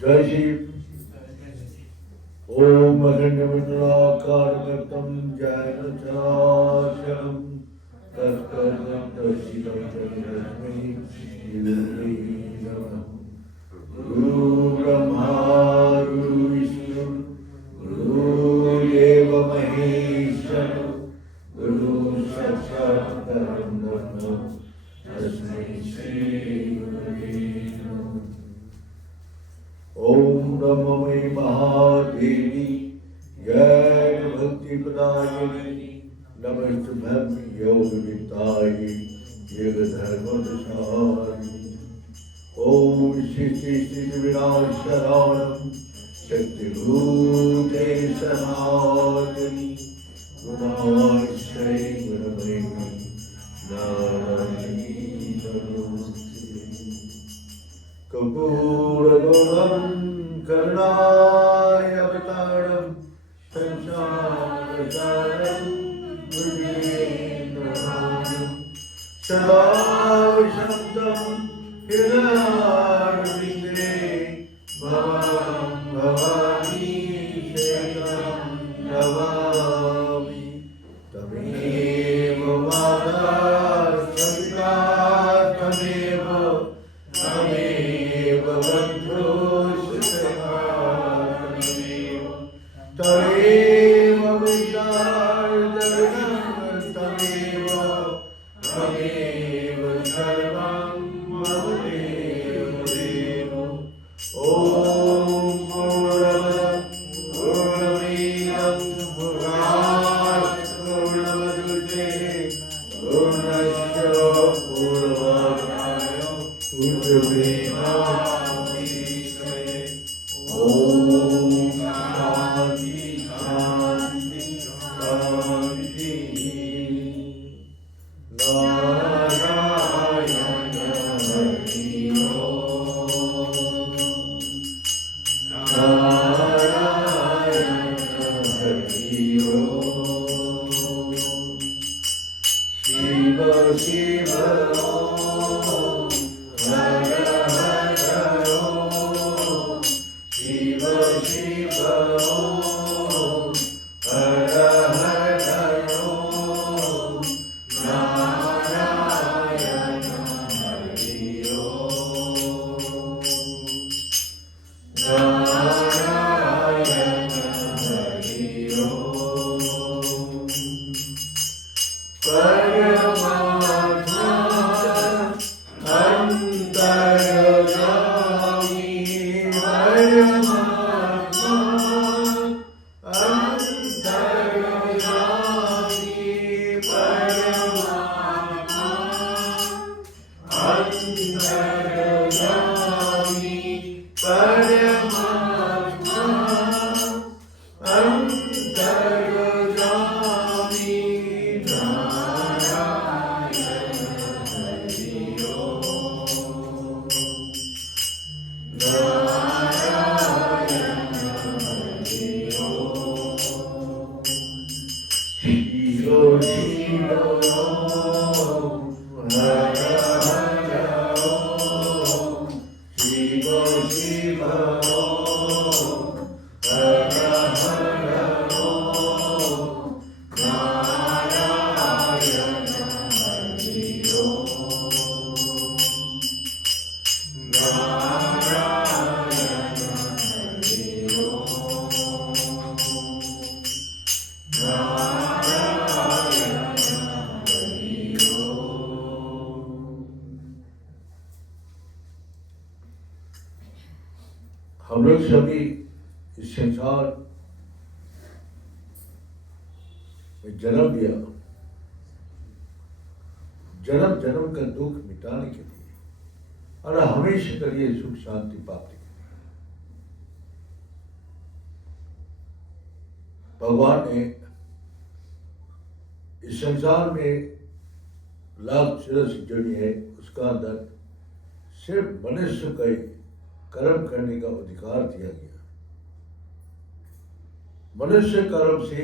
जय श्री ओम अखंडमंडलाकारं ज्ञान चराचरं तत्पदं दर्शितं तस्मै श्रीगुरुवे नमः। गुरु ब्रह्मा गुरु विष्णु गुरुदेव महेश्वर गुरु साक्षात् परब्रह्म तस्मै श्रीगुरुवे नमः। ओम नमो महादेवी जय भक्ति प्रदायिनी नमस्तुभ्यं योग विद्यायै योग धर्म प्रसारिणी। ओम श्री श्री श्री विनाशरणं शक्तिभूते सनातनी गुणाश्रय गुणमयी नारायणी नमोस्तुते। कर्पूरगौरं करुणावतारं संसारसारं भुजगेन्द्रहारं सदा वसन्तं हृदयारविन्दे भवां भवानी शरणं नमामि। तमेव माता सविता तमेव तमेव बन्धुसुतः तमेव विद्याधरणं तमेव तमेव सर्वं मम देव। ॐ पूर्णमदः पूर्णमिदं पूर्णात् पूर्णमुदच्यते पूर्णस्य पूर्णमादाय पूर्णमेवावशिष्यते। ॐ शान्ति शान्ति शान्ति। नारायण हरि ओम् नारायण हरि ओम्। शिव शिव ओम हर हर ओम शिव शिव ओम हर हर ओम नारायण हरि ओम नारायण हरि ओम। परमात्मा अंतर्यामी परमात्मा अंतर्यामी परमात्मा अंतर्यामी परमात्मा अंतर्यामी नारायण हरि ओम नारायण हरि ओम। शिव शिव ओम हर हर ओम शिव शिव ओम हर हर ओम नारायण हरि ओम नारायण हरि ओम नारायण हरि ओम। हम लोग सभी इस संसार में जन्म लिया जन्म जन्म का दुख मिटाने के लिए और हमेशा के लिए सुख शांति प्राप्ति के लिए। भगवान ने इस संसार में लाख चरस जोड़ी है उसका अंदर सिर्फ मनुष्य का ही कर्म करने का अधिकार दिया गया। मनुष्य कर्म से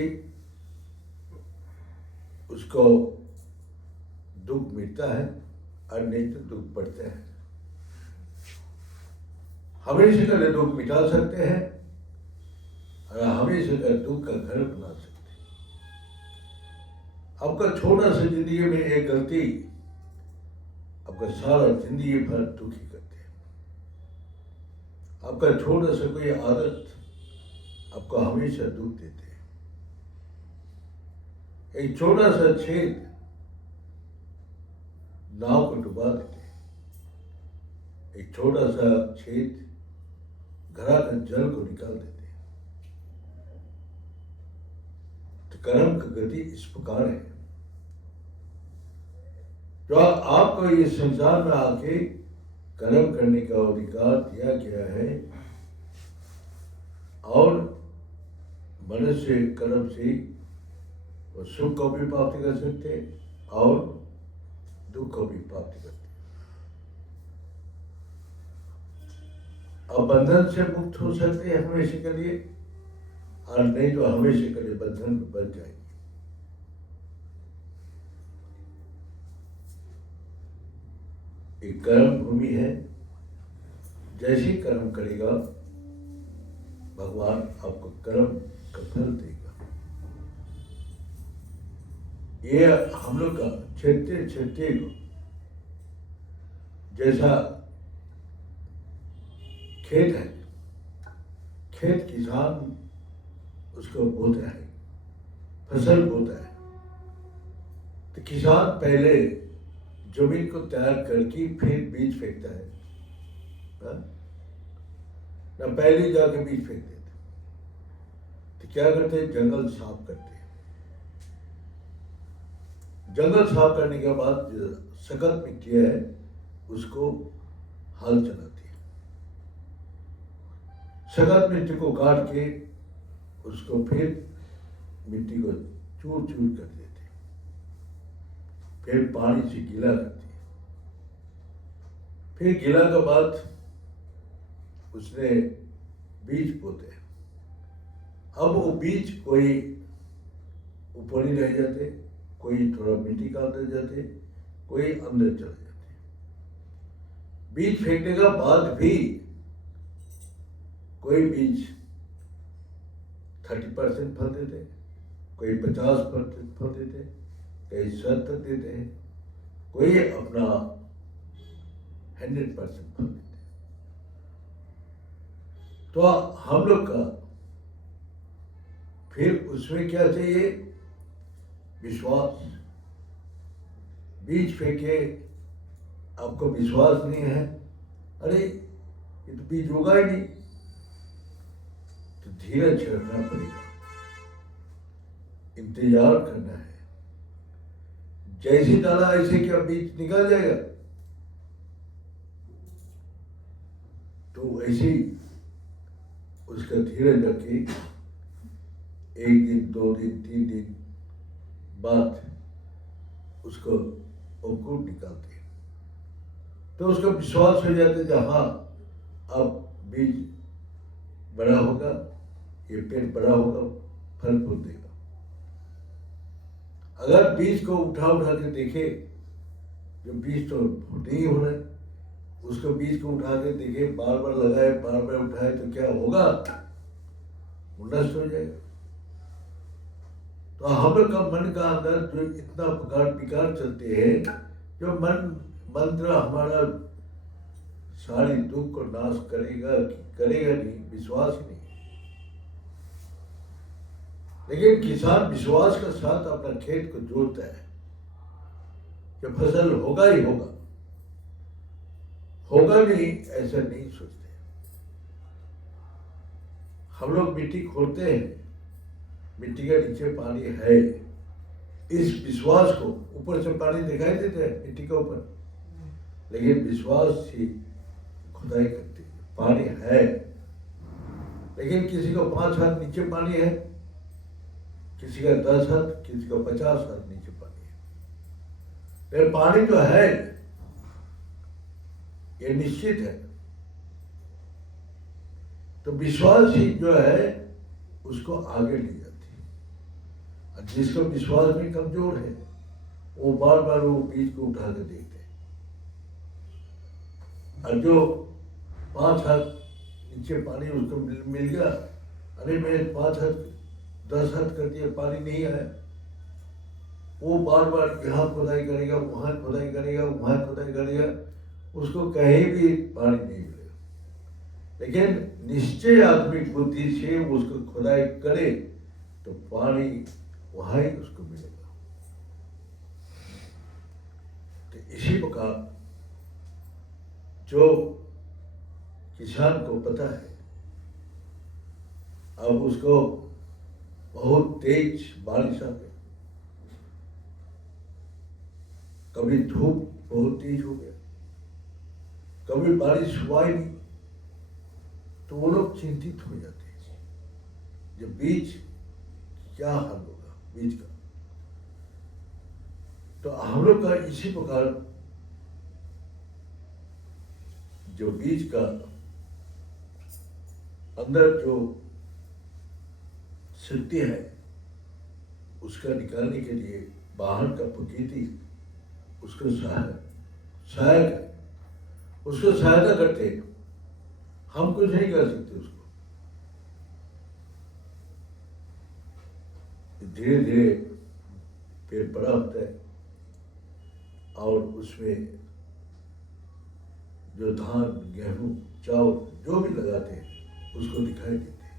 उसको दुख मिटता है और नहीं तो दुख बढ़ता है। हमेशा का दुख मिटा सकते हैं और हमेशा का दुख का घर बना सकते हैं। आपका छोटा सा जिंदगी में एक गलती आपका सारा जिंदगी भर दुखी करते हैं। आपका छोटा सा कोई आदत आपको हमेशा दुख देते हैं। एक छोटा सा छेद नाव को डुबा देते हैं। एक छोटा सा छेद घड़ा का जल को निकाल देते हैं। तो कर्म की गति इस प्रकार है। जो आपको ये संसार में आके कर्म करने का अधिकार दिया गया है और मनुष्य कर्म से वो सुख को भी प्राप्त कर सकते हैं और दुख को भी प्राप्त करते हैं। अब बंधन से मुक्त हो सकते हैं हमेशा के लिए, और नहीं तो हमेशा के लिए बंधन में बच जाएंगे। एक कर्म भूमि है, जैसे कर्म करेगा भगवान आपको कर्म का फल देगा। ये हम लोग का क्षेत्रीय को जैसा खेत है, खेत किसान उसको बोता है, फसल बोता है। तो किसान पहले जमीन को तैयार करके फिर बीज फेंकता है, ना पहले जाके बीज फेंक देते। तो क्या करते हैं, जंगल साफ करते हैं। जंगल साफ करने के बाद जो सख्त मिट्टी है उसको हल चलाती है। सख्त मिट्टी को काट के उसको फिर मिट्टी को चूर चूर कर देते हैं, फिर पानी से गीला करती है। फिर गीला के बाद उसने बीज बोते हैं। अब वो बीज कोई ऊपर ही रह जाते, कोई थोड़ा मिट्टी का अंदर जाते, कोई अंदर चले जाते। बीज फेंकने का बाद भी कोई बीज 30% फल देते, कोई 50% फल देते, कोई 70 देते हैं, कोई अपना 100% फल देते। तो हम लोग का फिर उसमें क्या चाहिए, विश्वास। बीज फेंके, आपको विश्वास नहीं है, अरे ये तो बीज होगा ही नहीं, तो धीरज रखना पड़ेगा, इंतजार करना है। जैसे डाला ऐसे क्या बीज निकल जाएगा? तो ऐसे ही उसका धीरज रखे, 1 दिन 2 दिन 3 दिन बाद उसको अंकुर निकालते हैं। तो उसका विश्वास हो जाता है कि हाँ अब बीज बड़ा होगा, ये पेड़ बड़ा होगा, फल फूल देगा। अगर बीज को उठा के देखे, जो बीज तो नहीं हो रहा है, उसको बीज को उठा के देखे, बार बार लगाए, बार बार उठाए, तो क्या होगा, वो नष्ट हो जाएगा। तो हम लोग का मन का अंदर जो इतना प्रकार विकार चलते हैं, जो मंत्र हमारा सारी दुख को नाश करेगा करेगा नहीं, विश्वास ही नहीं। लेकिन किसान विश्वास के साथ अपना खेत को जोतता है कि फसल होगा ही होगा, होगा नहीं ऐसा नहीं सोचते। हम लोग मिट्टी खोदते हैं, मिट्टी के नीचे पानी है, इस विश्वास को, ऊपर से पानी दिखाई देता है मिट्टी के ऊपर, लेकिन विश्वास से खुदाई करते हैं, पानी है। लेकिन किसी को 5 हाथ नीचे पानी है, किसी का 10 हाथ, किसी का 50 हाथ नीचे पानी है, लेकिन पानी जो है ये निश्चित है। तो विश्वास ही जो है उसको आगे ले जाती है। और जिसको विश्वास में कमजोर है, वो बार बार वो बीज को उठा के देखते हैं। और जो 5 हाथ नीचे पानी उसको मिल गया, अरे मैं 5 हाथ 10 हाथ कर दिया, पानी नहीं आया। वो बार बार यहाँ खुदाई करेगा, वहाँ खुदाई करेगा, वहाँ खुदाई करेगा, उसको कहीं भी पानी नहीं मिलेगा। लेकिन निश्चय आत्मिक बुद्धि से उसको खुदाई करे तो पानी वहाँ ही उसको मिलेगा। तो इसी प्रकार जो किसान को पता है, अब उसको बहुत तेज बारिश आ गई, कभी धूप बहुत तेज हो गया, कभी बारिश हुआ ही नहीं, तो वो लोग चिंतित हो जाते हैं। जब बीज क्या हाल होगा बीज का, तो हम लोग का इसी प्रकार जो बीज का अंदर जो शक्ति है उसका निकालने के लिए बाहर का प्रकृति उसको सहायक है, उसको सहायता करते हैं। हम कुछ नहीं कर सकते उसको। धीरे धीरे पेड़ बड़ा होता है और उसमें जो धान गेहूं चावल जो भी लगाते हैं उसको दिखाई देते हैं,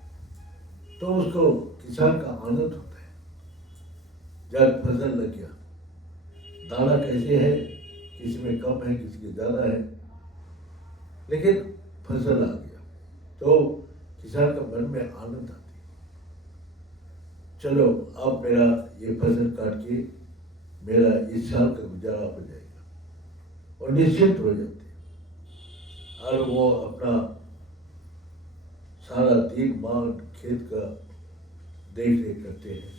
तो उसको किसान का आनंद होता है। जब फसल लग गया, दाना कैसे है, किसी में कम है, किसी के ज़्यादा है, लेकिन फसल आ गया तो किसान का मन में आनंद आती है। चलो अब मेरा ये फसल काट के मेरा इस साल का गुजारा हो जाएगा, और निश्चिंत हो जाते हैं। और वो अपना सारा दिन माल खेत का देख रेख करते हैं।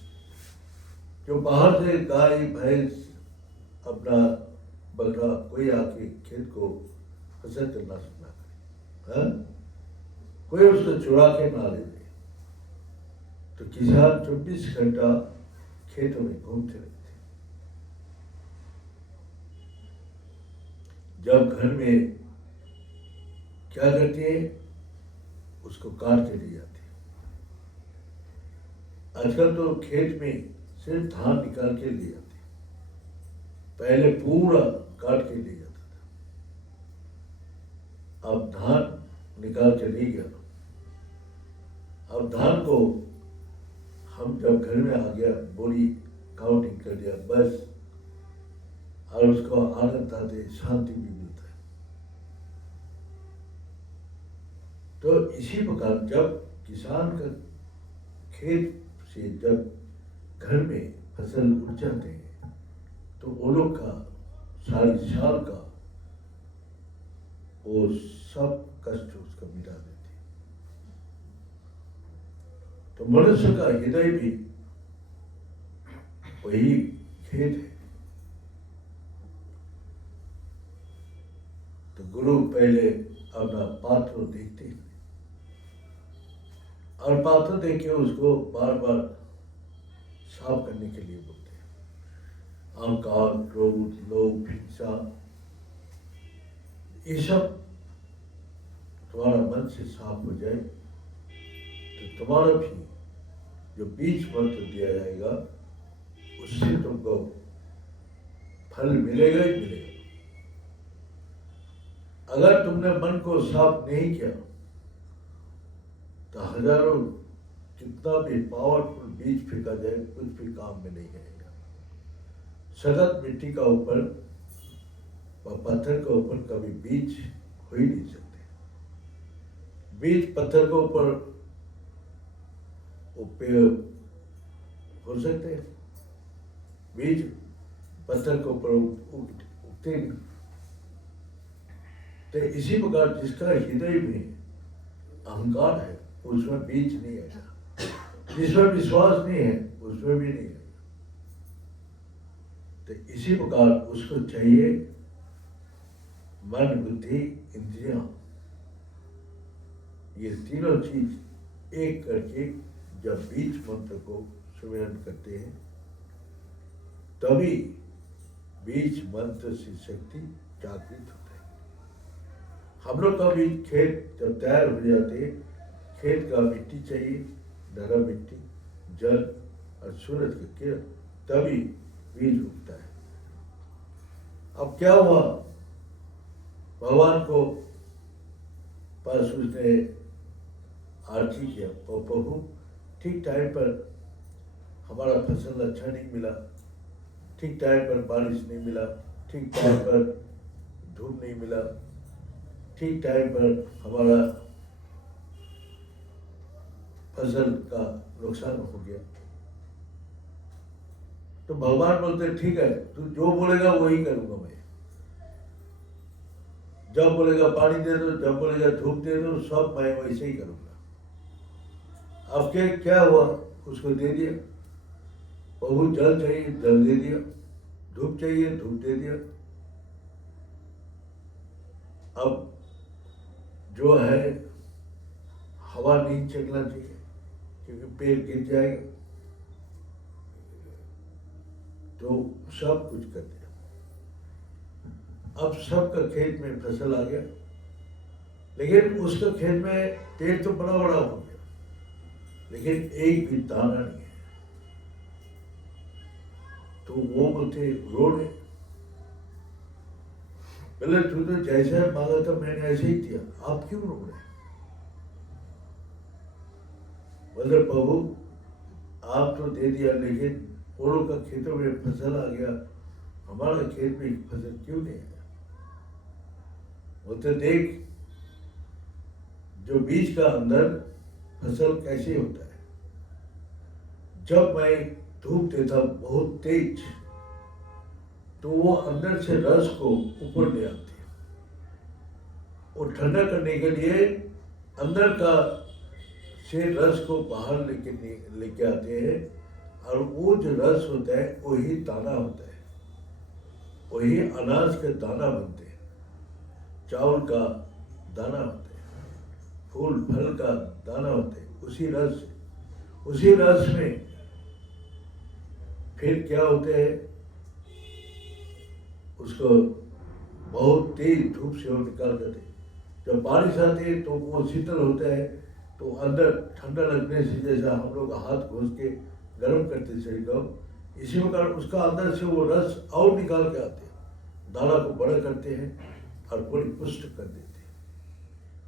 जो बाहर से गाय भैंस अपना बकरा कोई आके खेत को फसल करना ना करे, हाँ? कोई उसको चुरा के ना ले ले, तो किसान 24 घंटा खेतों में घूमते रहते। जब घर में क्या करती है, उसको काट के ले जाती है। आजकल तो खेत में सिर्फ धान निकाल के ले जाते, पहले पूरा काट के ले जाता था। अब धान निकाल के ले गया, अब धान को हम जब घर में आ गया बोरी काउंटिंग कर दिया बस, और उसको आनंद आते, शांति भी मिलता है। तो इसी प्रकार जब किसान का खेत से जब घर में फसल उठ जाते हैं तो वो लोग का सारी साल का वो सब कष्ट उसका मिटा देते हैं। तो मनुष्य का हृदय भी वही खेत है। तो गुरु पहले अपना पात्र देखते हैं, और पात्र देख के उसको बार बार साफ करने के लिए बोलते हैं। अहंकार, क्रोध, लोभ, हिंसा, ये सब तुम्हारा मन से साफ हो जाए तो तुम्हारा भी जो बीज मंत्र दिया जाएगा उससे तुमको फल मिलेगा ही मिलेगा। अगर तुमने मन को साफ नहीं किया तो हजारों जितना भी पावरफुल बीज फेंका जाए कुछ भी काम में नहीं आएगा। सख्त मिट्टी का ऊपर व पत्थर के ऊपर कभी बीज हो ही नहीं सकते। बीज पत्थर के ऊपर पेड़ हो सकते हैं, बीज पत्थर के ऊपर उगते नहीं। तो इसी प्रकार जिसका हृदय में अहंकार है उसमें बीज नहीं आएगा, जिसमें विश्वास नहीं है उसमें भी नहीं आएगा। तो इसी प्रकार उसको चाहिए मन, बुद्धि, इंद्रियां, ये तीनों चीज एक करके जब बीज मंत्र को सुमिरन करते हैं तभी बीज मंत्र से शक्ति जागृत होता है। हम लोग का भी खेत जब तैयार हो जाते, खेत का मिट्टी चाहिए, नरम मिट्टी, जल और सूरज की किरण, तभी बीज उगता है। अब क्या हुआ, भगवान को पास उसने आरती किया और प्रभु ठीक टाइम पर हमारा फसल अच्छा नहीं मिला, ठीक टाइम पर बारिश नहीं मिला, ठीक टाइम पर धूप नहीं मिला, ठीक टाइम पर हमारा फसल का नुकसान हो गया। तो भगवान बोलते ठीक है, तू जो बोलेगा वही करूंगा मैं। जब बोलेगा पानी दे दो, जब बोलेगा धूप दे दो, सब मैं वैसे ही करूंगा। अब क्या हुआ, उसको दे दिया। प्रभु जल चाहिए, जल दे दिया, धूप चाहिए, धूप दे दिया। अब जो है हवा नहीं चलना चाहिए क्योंकि पेड़ गिर जाएगा, तो सब कुछ कर दिया। अब सबका खेत में फसल आ गया, लेकिन उसका खेत में पेड़ तो बड़ा बड़ा हो गया, लेकिन एक भी दाना नहीं है। तो वो बोलते रो रहे, पहले तू तो जैसा मांगा था मैंने ऐसे ही दिया, आप क्यों रो रहे? बोले प्रभु आप तो दे दिया, लेकिन औरों का खेतों में फसल आ गया, हमारा खेत में फसल क्यों नहीं आया? बोलते देख, जो बीज का अंदर फसल कैसे होता है, जब मैं धूप देता बहुत तेज, तो वो अंदर से रस को ऊपर ले आती है, और ठंडा करने के लिए अंदर का से रस को बाहर लेके आते हैं, और वो जो रस होता है वही दाना होता है, वही अनाज के दाना बनते हैं, चावल का दाना होता है, फूल फल का दाना होता है, उसी रस में फिर क्या होते हैं, उसको बहुत तेज धूप से वो निकाल देते हैं। जब बारिश आती है तो वो शीतल होता है, तो अंदर ठंडा लगने से जैसा हम लोग हाथ घोंस के गर्म करते शरीर को, इसी प्रकार उसका अंदर से वो रस और निकाल के आते हैं, दाना को बड़ा करते हैं और बड़ी पुष्ट कर देते हैं।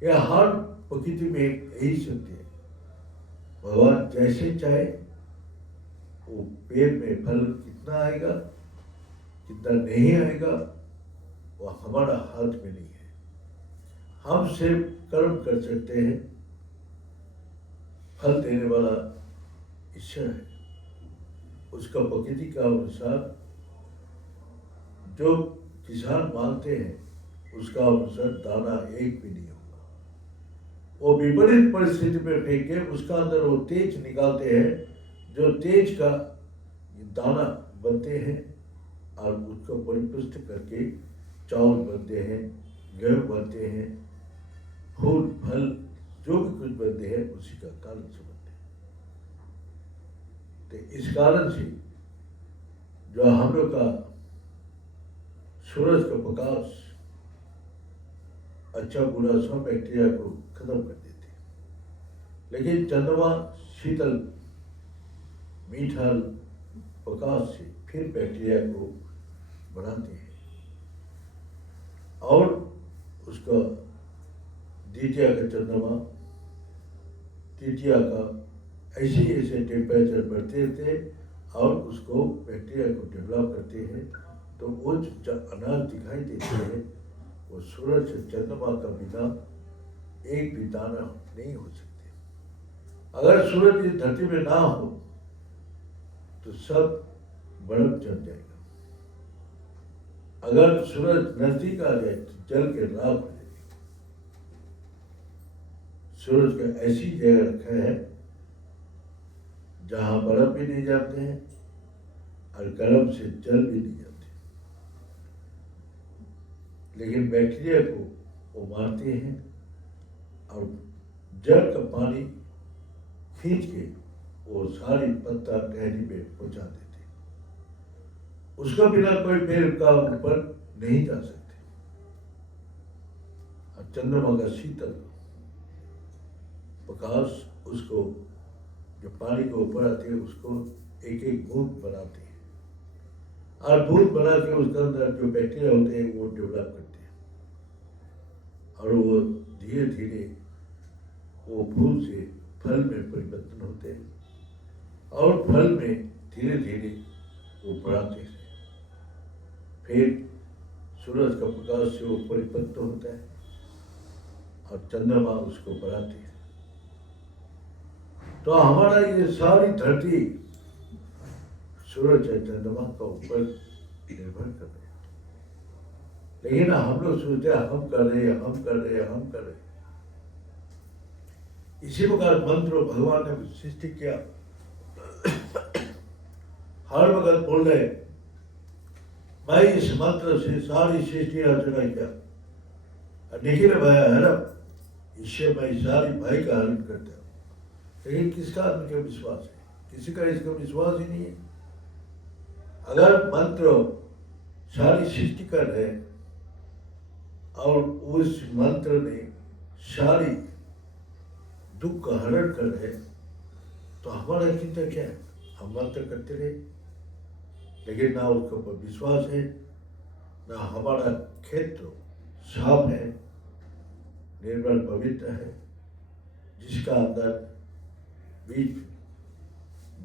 यह हर प्रकृति में यही शक्ति है। भगवान जैसे चाहे, वो पेड़ में फल कितना आएगा कितना नहीं आएगा वो हमारा हाथ में नहीं है। हम सिर्फ कर्म कर सकते हैं, फल देने वाला ईश्वर है। उसका प्रकृति का अनुसार जो किसान मांगते हैं उसका अनुसार दाना एक भी नहीं होगा। वो विपरीत परिस्थिति में फेंक के उसका अंदर वो तेज निकालते हैं, जो तेज का दाना बनते हैं और उसको परिपुष्ट करके चावल बनते हैं, गेहूं बनते हैं, फूल फल जो भी कुछ बनते हैं उसी का कारण से बनते हैं। तो इस कारण से जो हम लोग का सूरज का प्रकाश अच्छा बुरा सब बैक्टीरिया को खत्म कर देते हैं, लेकिन चंद्रमा शीतल मीठा प्रकाश से फिर बैक्टीरिया को बढ़ाते हैं, और उसका द्वितीया का चंद्रमा तृतीया का ऐसे ऐसे टेम्परेचर बढ़ते रहते और उसको बैक्टीरिया को डेवलप करते हैं। तो वो जो अनाज दिखाई देते हैं वो सूरज से चंद्रमा का बिना एक भी दाना नहीं हो सकते। अगर सूरज इस धरती में ना हो तो सब बर्फ जम जाएगा। अगर सूरज नजदीक आ जाए तो जल के राख हो जाएगी। सूरज को ऐसी जगह रखा है जहां बर्फ भी नहीं जाते हैं और गर्म से जल भी नहीं जाते, लेकिन बैक्टीरिया को वो मारते हैं और जल का पानी खींच के वो सारी पत्ता टहनी में पहुंचा देते हैं। उसका बिना कोई पेड़ का ऊपर नहीं जा सकते। चंद्रमा का शीतल प्रकाश उसको, जो पानी के ऊपर आती है उसको एक एक बूंद बनाती है, और बूंद बना के उसके अंदर जो बैक्टीरिया होते हैं वो डेवलप करते हैं, और वो धीरे धीरे वो फूल से फल में परिवर्तन होते हैं, और फल में धीरे धीरे वो बढ़ाते हैं। फिर सूरज का प्रकाश से वो परिपक्व होता है और चंद्रमा उसको बढ़ाती है। तो हमारा ये सारी धरती सूरज और चंद्रमा का ऊपर निर्भर कर रहे हैं, लेकिन हम लोग सोचते हैं हम कर रहे हैं, हम कर रहे हैं, हम कर रहे हैं। इसी प्रकार मंत्र भगवान ने सृष्टि किया, हर वक्त बोल रहे मैं इस मंत्र से सारी सृष्टि रचना किया, निखिल भय हरम, इससे मैं सारी भय का हरण करता हूँ। लेकिन किसका आदमी का विश्वास है? किसी का इसका विश्वास ही नहीं है। अगर मंत्र सारी सृष्टि कर रहे और उस मंत्र ने सारी दुख का हरण कर रहे, तो हमारा चिंता क्या है? हम मंत्र करते रहे, लेकिन ना उसके ऊपर विश्वास है, ना हमारा क्षेत्र साफ है, निर्मल पवित्र है, जिसका अंदर बीज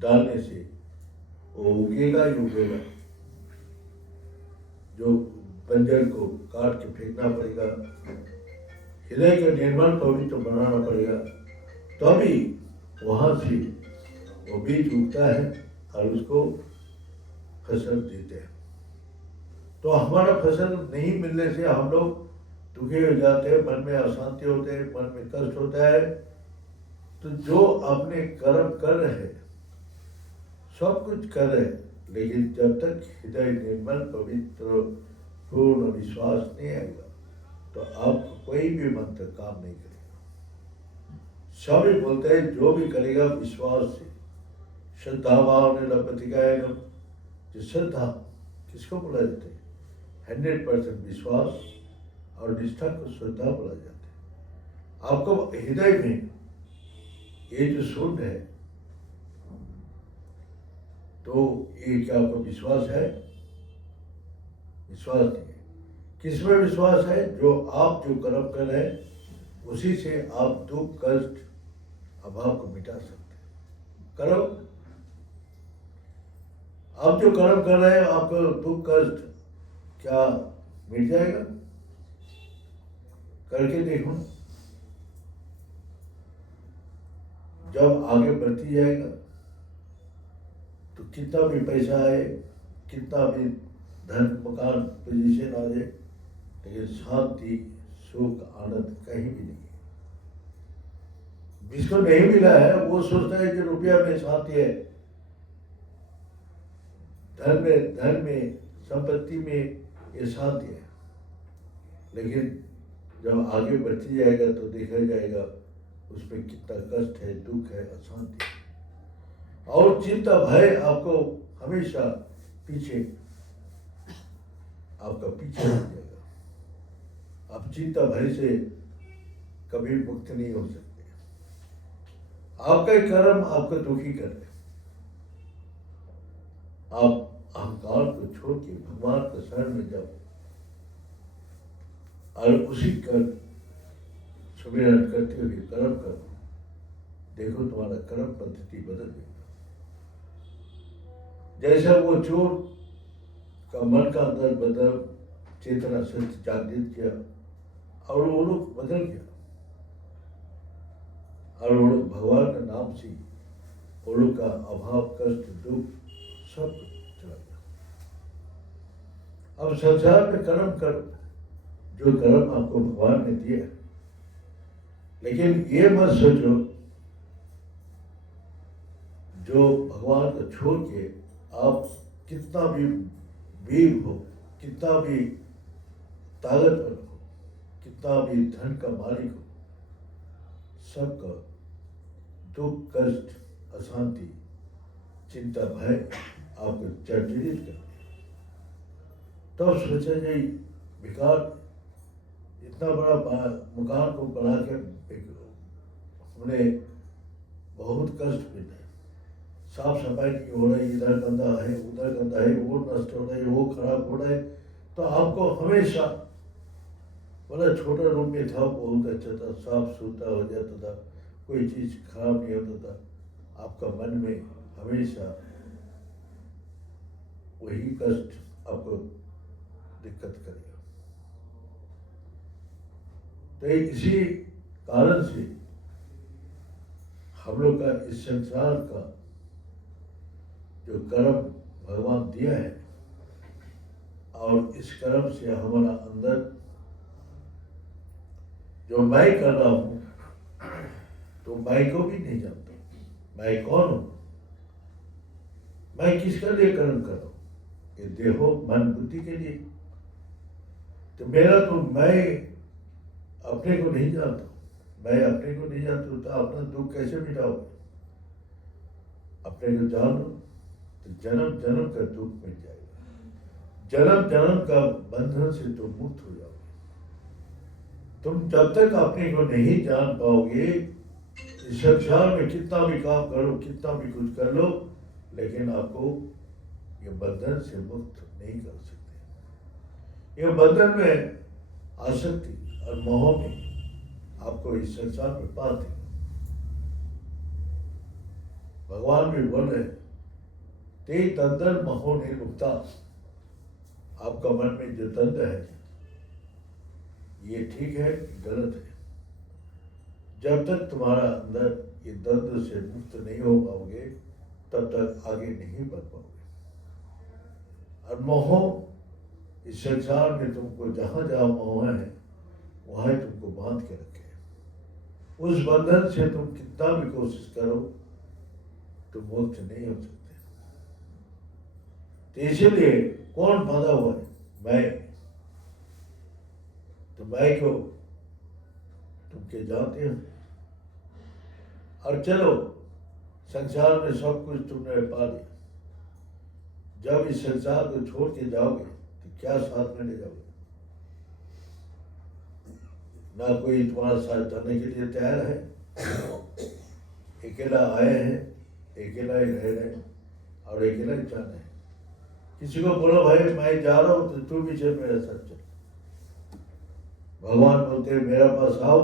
डालने से वो उगेगा ही उगेगा। जो बंजर को काट के फेंकना पड़ेगा, हृदय को निर्मल पवित्र बनाना पड़ेगा, तभी वहाँ से वो बीज उगता है और उसको फसल देते हैं। तो हमारा फसल नहीं मिलने से हम लोग दुखी हो जाते हैं, मन में अशांति होते हैं, मन में कष्ट होता है। तो जो अपने कर्म कर रहे हैं, सब कुछ कर रहे हैं, लेकिन जब तक हृदय निर्मल पवित्र पूर्ण विश्वास नहीं आएगा, तो आपको कोई भी मंत्र काम नहीं करेगा। सभी बोलते हैं जो भी करेगा विश्वास से, श्रद्धा भाव ने लपतिकायनम। जो श्रद्धा किसको बोला जाता है? 100% विश्वास और निष्ठा को श्रद्धा बोला जाता है। आपको हृदय में ये जो शून्य है, तो ये क्या आपको विश्वास है? विश्वास नहीं है। किसमें विश्वास है? जो आप जो कर्म कर रहे हैं उसी से आप दुख कष्ट अभाव को मिटा सकते हैं। करो, आप जो कर्म कर रहे हैं आपको दुख कष्ट क्या मिट जाएगा? करके देखो। जब आगे बढ़ती जाएगा तो कितना भी पैसा आए, कितना भी धन मकान पोजीशन आ जाए, लेकिन शांति सुख आनंद कहीं भी नहीं है। जिसको नहीं मिला है वो सोचता है कि रुपया में शांति है, धन में संपत्ति में ये शांति है। लेकिन जब आगे बढ़ती जाएगा तो देखा जाएगा उसमें कितना कष्ट है, दुख है, अशांति है, और चिंता भय आपको हमेशा पीछे, आपका पीछे रह जाएगा। आप चिंता भय से कभी मुक्त नहीं हो सकते। आपका कर्म आपको दुखी कर रहे। आप अहंकार को छोड़ के भगवान के शरण में जाओ और उसी कर सुमिरन करते हुए कर्म करो। देखो तुम्हारा कर्म पद्धति बदल जाएगा। जैसा वो चोर का मन का अंदर बदल चेतना सत्य जागृत किया और वो लोग बदल गया, और वो लोग भगवान का नाम से वो लोग का अभाव कष्ट दुख सब चला गया। अब संसार में कर्म करो, जो कर्म आपको भगवान ने दिया, लेकिन ये मत सोचो जो भगवान को छोड़ के आप कितना भी वीर हो, कितना भी ताकतवर हो, कितना भी धन का मालिक हो, सबका दुख कष्ट अशांति चिंता भय आपको जर्जरित करते हैं। तब सोचा जाए बेकार इतना बड़ा मकान को बना के हमने बहुत कष्ट मिले, साफ सफाई नहीं हो रही, इधर गंदा है उधर गंदा है, वो नष्ट हो रहा है वो खराब हो रहा है। तो आपको हमेशा बड़ा छोटा रूम में था, बहुत अच्छा था, साफ सुथरा हो जाता था, कोई चीज़ खराब नहीं होता था। आपका मन में हमेशा वही कष्ट आपको दिक्कत करेगा। तो इसी कारण से हम लोग का इस संसार का जो कर्म भगवान दिया है, और इस कर्म से हमारा अंदर जो मैं कर रहा हूँ, तो मैं को भी नहीं जानता मैं कौन हूँ, मैं किसका लिए कर्म कर रहा हूँ। ये देहो मन बुद्धि के लिए। तो मेरा तो मैं अपने को नहीं जानता, मैं अपने को नहीं जानता तो अपना दुख कैसे मिटाओगे। अपने को जान लो तो जन्म जन्म का दुख मिट जाएगा, जन्म जन्म का बंधन से तुम मुक्त हो जाओगे। तुम जब तक अपने को नहीं जान पाओगे, इस संसार में कितना भी काम करो, कितना भी कुछ कर लो, लेकिन आपको ये बंधन से मुक्त नहीं कर सकते। ये बंधन में आसक्ति और मोह में आपको इस संसार में पाते। भगवान भी बोल रहे ते तंत्र मोह निर्मुक्ता। आपका मन में जो तंत्र है ये ठीक है कि गलत है। जब तक तुम्हारा अंदर ये द्वंद्व से मुक्त नहीं हो पाओगे, तब तक आगे नहीं बढ़ पाओगे। और मोह इस संसार में तुमको जहां जहां मोह है वहां तुमको बांध के रखे। उस बंधन से तुम कितना भी कोशिश करो तो मुक्त नहीं हो सकते। तो इसीलिए कौन बांधा हुआ है? मैं। तो मैं को तुम के जानते हो। और चलो, संसार में सब कुछ तुमने पा लिया, जब इस संसार को छोड़ के जाओगे तो क्या साथ में ले जाओगे? ना कोई तुम्हारा साथ जाने के लिए तैयार है, अकेला आए हैं, अकेला ही रह रहे हैं और अकेला ही जाना है। किसी को बोलो भाई मैं जा रहा हूँ तो तू भी चल मेरे साथ चल। भगवान बोलते हैं मेरा पास आओ,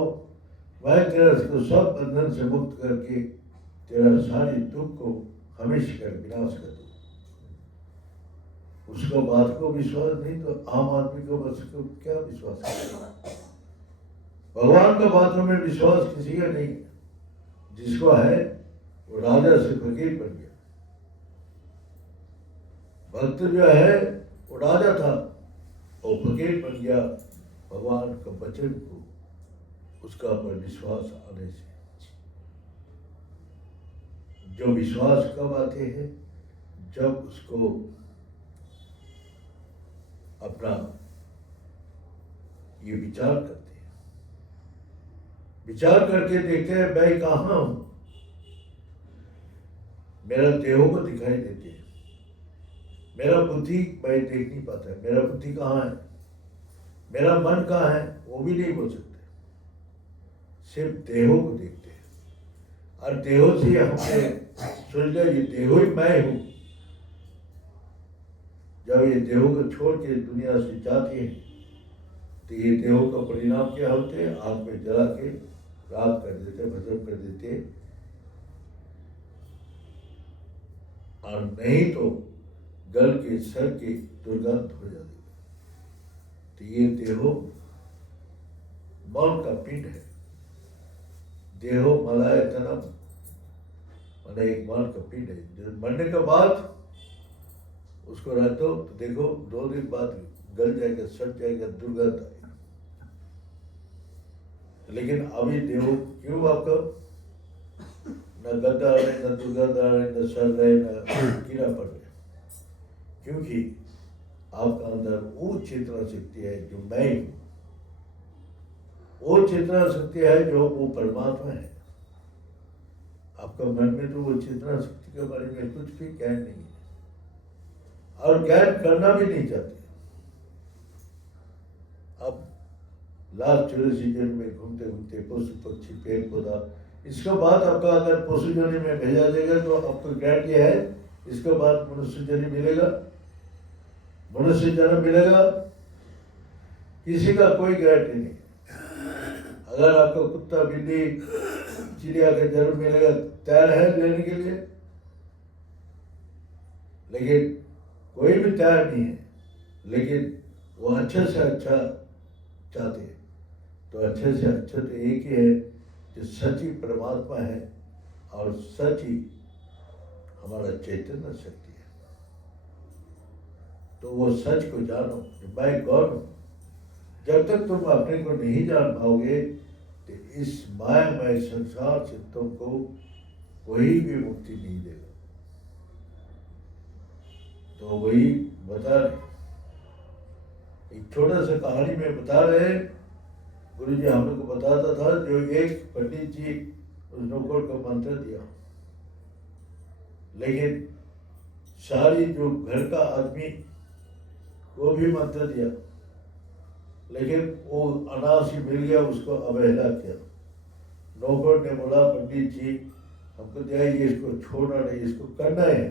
मैं तेरा सब बंधन से मुक्त करके तेरा सारी दुख को हमेशा कर विनाश कर दूँ। उसको बात को विश्वास नहीं तो आम आदमी को बस को क्या विश्वास करेगा? भगवान का बातों में विश्वास किसी का नहीं। जिसको है वो राजा से फकीर बन गया। भक्त जो है वो राजा था और फकीर बन गया भगवान का वचन को उसका पर विश्वास आने से। जो विश्वास कब आते हैं? जब उसको अपना ये विचार करते हैं, विचार करके देखते हैं मैं कहाँ हूं। मेरा देहों को दिखाई देते हैं, मेरा बुद्धि मैं देख नहीं पाता, मेरा बुद्धि कहाँ है, मेरा मन कहाँ है वो भी नहीं बोल सकते। सिर्फ देहों को देखते हैं और देहों से हमने सोच लिया ये देहो ही मैं हूं। जब ये देहों को छोड़ के दुनिया से जाती है तो ये देहों का परिणाम क्या होते हैं? आग में जला के राख कर देते, भस्म कर देते, और नहीं तो गल के सर के दुर्गंध हो जाती। तो ये देहो मल का पिंड है। देहो मलायतनम माने एक मल का पिंड है। जब मरने के बाद उसको रख दो तो देखो 2 दिन बाद गल जाएगा, सट जाएगा, दुर्गंध आएगा। लेकिन अभी देहो क्यों आपका न गंध आ रहे, न दुर्गंध आ रहे, न सड़ रहे, न कीड़ा पड़ रहे? क्योंकि आपका अंदर वो चेतना शक्ति है जो मैं हूं। वो चेतना शक्ति है जो वो परमात्मा है। आपका मन में तो वो चेतना शक्ति के बारे में कुछ भी ज्ञान नहीं है और ज्ञान करना भी नहीं चाहते। अब लाख 84 जन्म में घूमते घूमते पशु पक्षी पेड़ पौधा, इसके बाद आपका अगर पशु जन्म में भेजा जाएगा तो आपको गारंटी है इसके बाद मनुष्य जन्म मिलेगा, मनुष्य जन्म मिलेगा, किसी का कोई गारंटी नहीं। अगर आपको कुत्ता बिल्ली चिड़िया का जन्म मिलेगा तैयार है लेने के लिए, लेकिन कोई भी तैयार नहीं है, लेकिन वो अच्छे से अच्छा चाहते हैं। तो अच्छे से अच्छा तो एक ही है जो सच ही परमात्मा है और सच ही हमारा चैतन्य शक्ति है। तो वो सच को जानो कि मैं कौन हूँ। जब तक तुम अपने को नहीं जान पाओगे तो इस मायामय संसार से तुमको कोई भी मुक्ति नहीं देगा। तो वही बता रहे, एक छोटा सा कहानी में बता रहे, गुरु जी हम लोग को बताता था, जो एक पंडित जी उस नौकर को मंत्र दिया, लेकिन सारी जो घर का आदमी वो भी मंत्र दिया, लेकिन वो अनाज ही मिल गया, उसको अवहेला किया। नौकर ने बोला पंडित जी हमको दिया, ये इसको छोड़ना नहीं, इसको करना है।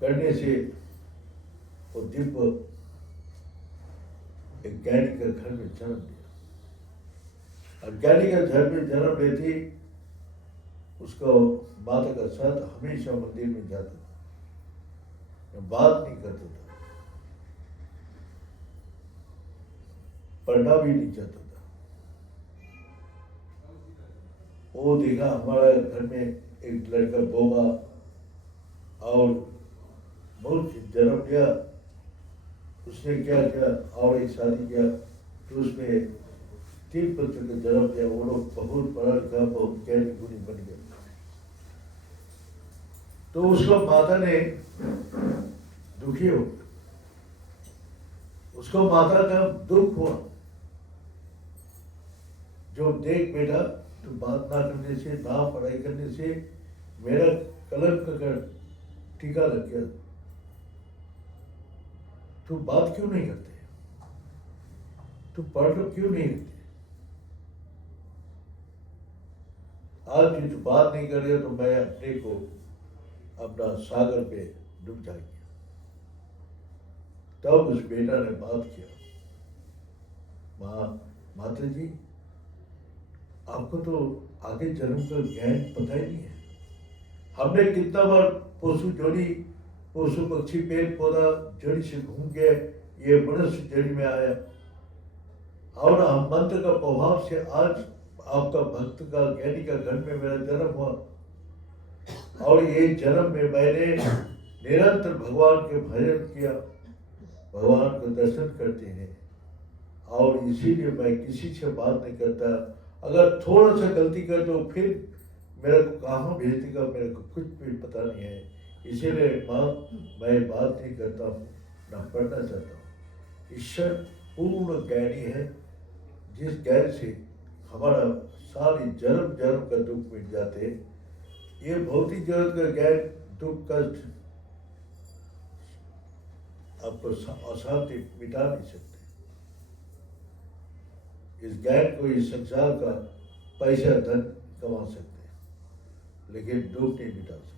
करने से वो दिव्य एक ज्ञानी का घर में जन्म लिया। अब ज्ञानी का घर में जन्म लेती उसको माता का साथ हमेशा मंदिर में जाता था, बात नहीं करता था, पढ़ना भी नहीं चाहता था। वो देखा हमारे घर में एक लड़का बोबा और बहुत जन्म लिया, उसने क्या किया और एक शादी किया, तो उसमें 3 पुत्र का जन्म दिया। वो लोग बहुत पढ़ा लिखा, बहुत ज्ञानी गुणी बन गया। तो उसको माता ने दुखी हो, उसको माता का दुख हुआ, जो देख बेटा तू बात ना करने से, ना पढ़ाई करने से मेरा कलंक का टीका लग गया, तू बात क्यों नहीं करते, तू पढ़ क्यों नहीं करते, आज भी तू बात नहीं कर रहे तो मैं अपने को अपना सागर पे डूब जाएगी। तब उस बेटा ने बात किया, माता जी आपको तो आगे जन्म का ज्ञान पता ही नहीं है। हमने कितना बार पशु जोड़ी, पशु पक्षी पेड़ पौधा जड़ी से घूम के ये मनुष्य जड़ी में आया, और हम मंत्र का प्रभाव से आज आपका भक्त का ज्ञानी का घर में मेरा जन्म हुआ, और ये जन्म में मैंने निरंतर भगवान के भजन किया, भगवान को दर्शन करते हैं, और इसीलिए मैं किसी से बात नहीं करता। अगर थोड़ा सा गलती कर तो फिर मेरे को कहाँ भेज देगा, मेरे को कुछ भी पता नहीं है। इसीलिए माँ मैं बात नहीं करता हूँ, ना पढ़ना चाहता हूँ। ईश्वर पूर्ण ज्ञानी है, जिस ज्ञान से हमारा सारी जन्म जन्म का दुख मिट जाते। ये भौतिक जगत का ज्ञान दुख कष्ट आपको अशांति मिटा नहीं सकते। इस ज्ञान को इस संसार का पैसा धन कमा सकते हैं, लेकिन दुख नहीं मिटा सकते।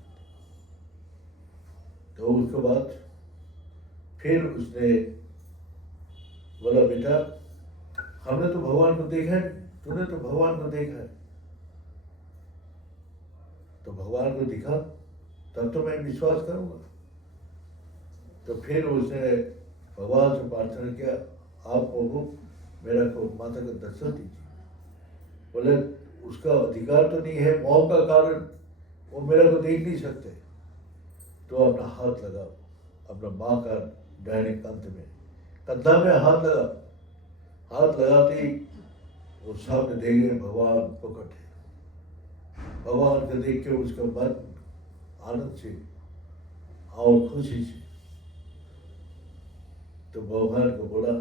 तो उसके बाद फिर उसने बोला बेटा हमने तो भगवान को देखा है, तूने तो भगवान को देखा है, तो भगवान को दिखा तब तो मैं विश्वास करूंगा। तो फिर उसने भगवान से प्रार्थना किया, आप प्रभु मेरा को माता का दर्शन दीजिए। बोले उसका अधिकार तो नहीं है, मौत का कारण वो मेरे को देख नहीं सकते। तो अपना हाथ लगा, अपना माँ का डायने कंध में, कंधा में हाथ लगा, हाथ लगाते ही वो सामने देखे भगवान प्रकट है। भगवान को देख के उसका मन आनंद से और खुशी से, तो भगवान को बोला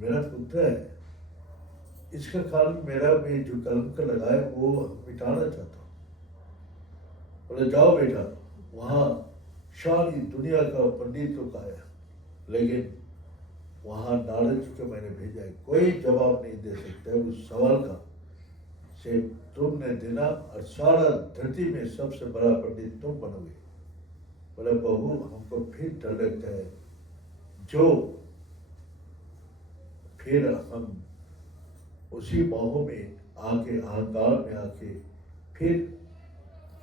मेरा पुत्र है, इसका कारण मेरा में जो कलंक लगा है वो मिटाना चाहता हूँ। बोले जाओ बेटा, वहाँ सारी दुनिया का पंडित लोग आया, लेकिन वहाँ नारद जी को मैंने भेजा है, कोई जवाब नहीं दे सकता है उस सवाल का से तुमने देना और सारा धरती में सबसे बड़ा पंडित तुम बनोगे। बोले बहू हमको फिर डर लगता है, जो फिर हम उसी मोह में आके अहंकार में आके फिर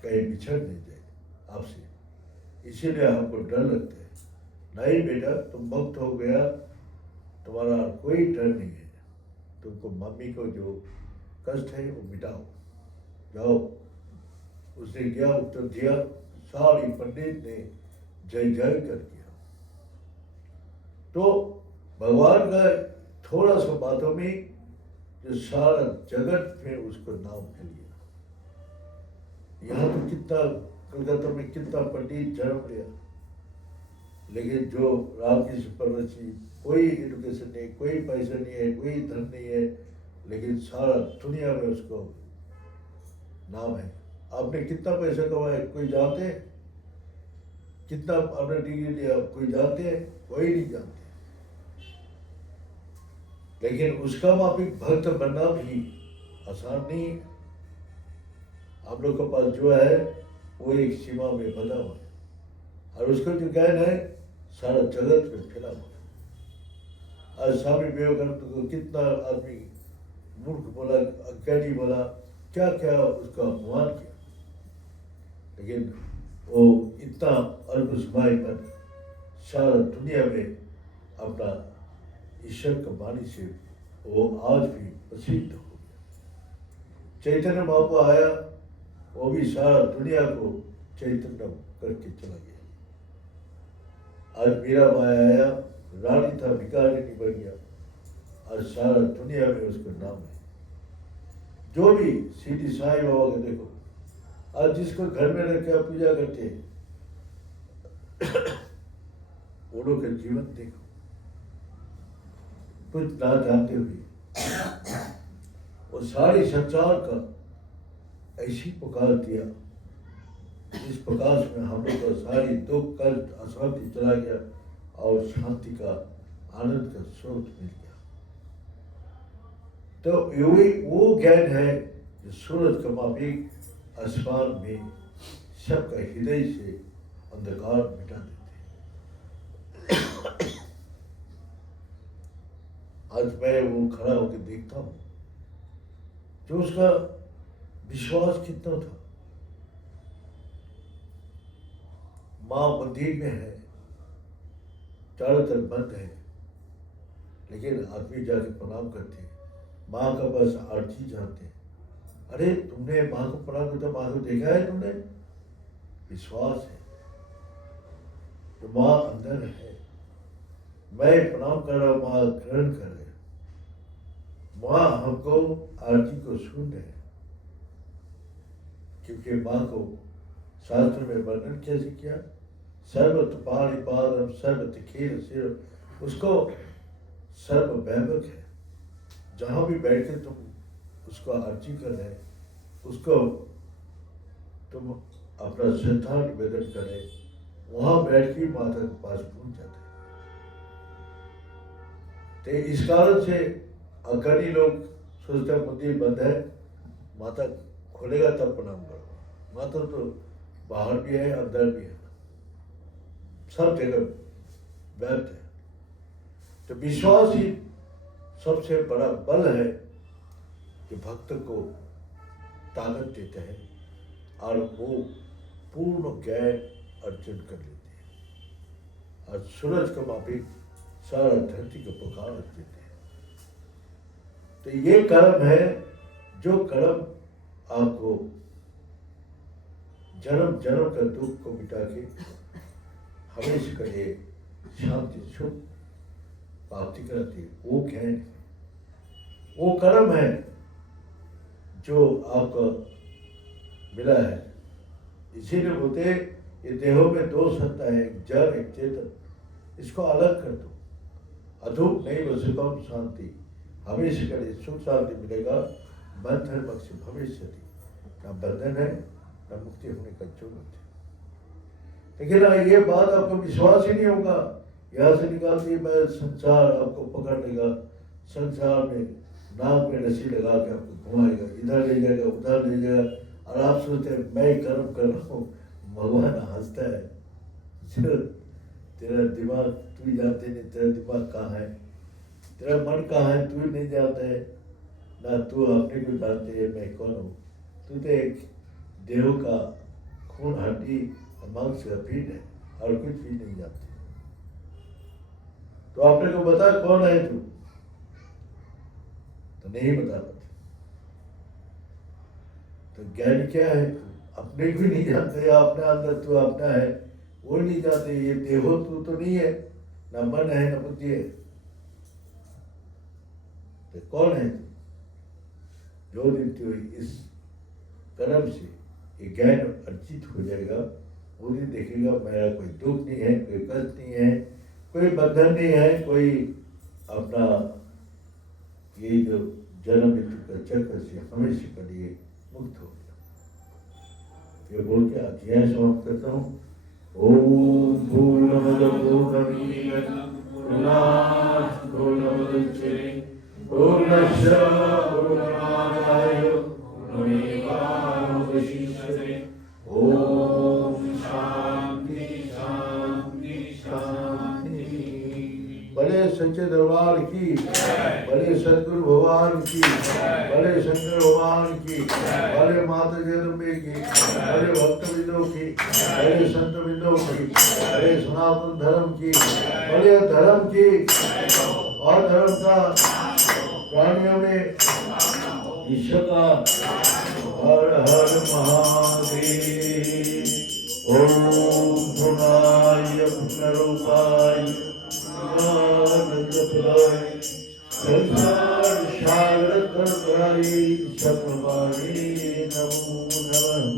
कहीं बिछड़ नहीं जाए आपसे, इसीलिए हमको डर लगता है। नहीं बेटा तुम मुक्त हो गया, तुम्हारा कोई डर नहीं है, तुमको मम्मी को जो कष्ट है वो मिटाओ, जाओ। उसने क्या उत्तर दिया, सारी पंडित ने जय जय कर दिया। तो भगवान का थोड़ा सा बातों में जो सारा जगत में उसको नाम फैल गया। यहाँ तो कितना कलकत्ता में कितना पंडित जन्म लिया, लेकिन जो रामकृष्ण परमहंस जी, कोई एजुकेशन नहीं, कोई पैसा नहीं है, कोई धन नहीं है, लेकिन सारा दुनिया में उसको नाम है। आपने कितना पैसा कमाया कोई जानते हैं? कितना आपने डिग्री लिया कोई जानते हैं? कोई नहीं जानते। लेकिन उसका माफिक भक्त बनना भी आसान नहीं है। आप लोग के पास जो है वो एक सीमा में बंधा हुआ है, और उसका जो ज्ञान है सारा जगत में फैला हुआ है। आज स्वामी विवेकानंद को कितना आदमी मूर्ख बोला, अज्ञानी बोला, क्या क्या उसका अपमान किया, लेकिन वो इतना अल्प समय पर सारा दुनिया में अपना ईश्वर का वाणी से वो आज भी प्रसिद्ध हो गया। चैतन्य महाप्रभु आया, वो भी सारा दुनिया को चैतन्य करके चला गया। आज मीरा बाई आया, रानी था भिखारिनी बन गया, आज सारा दुनिया में उसका नाम है। जो भी सीधी साई बाबा को देखो, आज जिसको घर में रख के पूजा करते हैं वो लोग का जीवन देखो, कुछ ना जानते हुए वो सारी संसार का ऐसी पुकार दिया जिस प्रकाश में हम लोग का सारी दुख कष्ट अशांति चला गया और शांति का आनंद का स्रोत मिल गया। तो यही वो ज्ञान है जो सूरज का माफिक आसमान में सबका हृदय से अंधकार मिटा देते। आज मैं वो खड़ा होकर देखता हूँ, जो उसका विश्वास कितना था। माँ मंदिर में है, चारों तरफ बंद है, लेकिन आदमी जाके प्रणाम करते हैं, माँ का बस आरती जानते हैं। अरे तुमने माँ को प्रणाम करते, माँ को देखा है तुमने? विश्वास है तो माँ अंदर है, मैं प्रणाम कर रहा हूँ, माँ ग्रहण कर रहे, माँ हमको आरती को सुन रहे, क्योंकि माँ को शास्त्र में वर्णन कैसे किया, सर्वत पाणी पादम सर्वत खेल सिर, उसको सर्वव्यापक है। जहाँ भी बैठ के तुम उसको आरती कर रहे, उसको तुम अपना श्रद्धा निवेदन करें, वहाँ बैठ के माता के पास पहुँच जाते हैं। तो इस कारण से अज्ञानी लोग सोचते हैं मंदिर बंद है, माता खोलेगा तब प्रणाम करो। माता तो बाहर भी है अंदर भी है, सब जगह व्याप्त है। तो विश्वास ही सबसे बड़ा बल है जो भक्त को ताकत देते हैं और वो पूर्ण ज्ञान अर्जन कर लेते हैं और सूरज का माफिक सारा धरती को पुकार देते हैं। तो ये कर्म है जो कर्म आपको जन्म जन्म का दुख को मिटा के हमेशा के लिए शांति सुख प्राप्ति कराती है। वो ज्ञान है, वो कर्म है जो आपको मिला है। इसीलिए बोलते ये देहों में दो सत्ता है, एक जड़ एक चेतन, इसको अलग कर दो। अधूप नहीं वो सुखम शांति, हमेशा के लिए सुख शांति मिलेगा। बंधन बख्श भविष्य थी, न बंधन है न मुक्ति होने का जरूरत है। लेकिन ये बात आपको विश्वास ही नहीं होगा, यहाँ से निकालती है, मैं संसार आपको पकड़ लेगा, संसार में नाक में रस्सी लगा के आपको घुमाएगा, इधर ले जाएगा उधर ले जाएगा, और आप सोचते हैं मैं कर्म कर रहा हूँ, भगवान हंसता है। तेरा दिमाग तू ही जानते नहीं, तेरा दिमाग कहाँ है, तेरा मन कहाँ है तू नहीं जानता है, ना तू अपने को जानते है मैं कौन हूँ। तू तो एक देह का खून हड्डी मांस का पिंड है और कुछ भी नहीं जानते। तो आपने को बता कौन है तू, तो नहीं बता पाते। तो ज्ञान क्या है, तू अपने को नहीं जानते, अपने अंदर तू अपना है वो नहीं जानते, ये देहो तू तो नहीं है, ना मन है ना बुद्धि है, तो कौन है तू? जो दिन तू इस कर्म से ये ज्ञान अर्जित हो जाएगा, वो दिन देखेगा मेरा कोई दुख नहीं है, कोई कष्ट नहीं है, कोई बंधन नहीं है, कोई अपना ये जो जन्म मृत्यु का चक्र से हमेशा के लिए मुक्त हो गया। ये बोल के अध्याय समाप्त करता हूँ। ओम पूर्णमद पूर्णमिदं पूर्णात् पूर्णमुदच्यते पूर्णस्य पूर्णमादाय पूर्णमेवावशिष्यते। ओम शांति शांति शांति। बड़े सच्चे दरबार की, बड़े सदगुरु भगवान की, बड़े शंकर भगवान की, बड़े माता जगदम्बे की, बड़े भक्त बिंदों की, बड़े संत बिंदों की, बड़े सनातन धर्म की, बड़े धर्म की और धर्म का प्राणियों में ईश्वर का। हर हर महादेव। ओम पूर्णाय पूर्णरूपाय ज्ञानप्रदाय संसार सागर तरताय सप्रभावे नमो नमः।